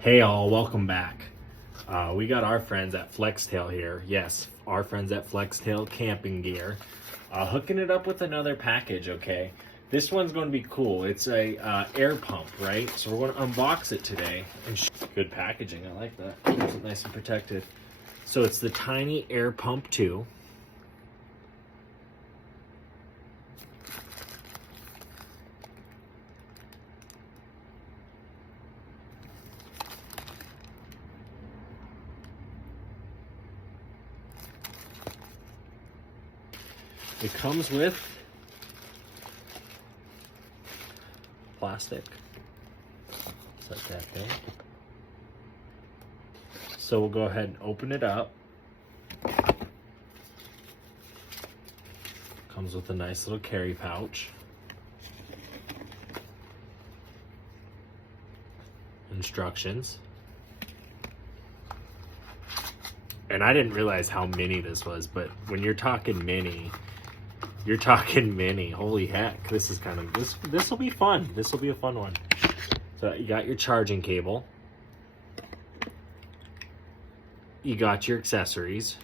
Hey all, welcome back. We got our friends at FlexTail here. Yes, our friends at FlexTail Camping Gear. Hooking it up with another package, okay? This one's going to be cool. It's a air pump, right? So we're going to unbox it today. And good packaging, I like that. Keeps it nice and protected. So it's the Tiny Air Pump 2. It comes with plastic. Set that thing. So we'll go ahead and open it up. Comes with a nice little carry pouch. Instructions. And I didn't realize how mini this was, but when you're talking mini, you're talking mini. Holy heck, this is kind of, this will be fun. This will be a fun one. So you got your charging cable. You got your accessories.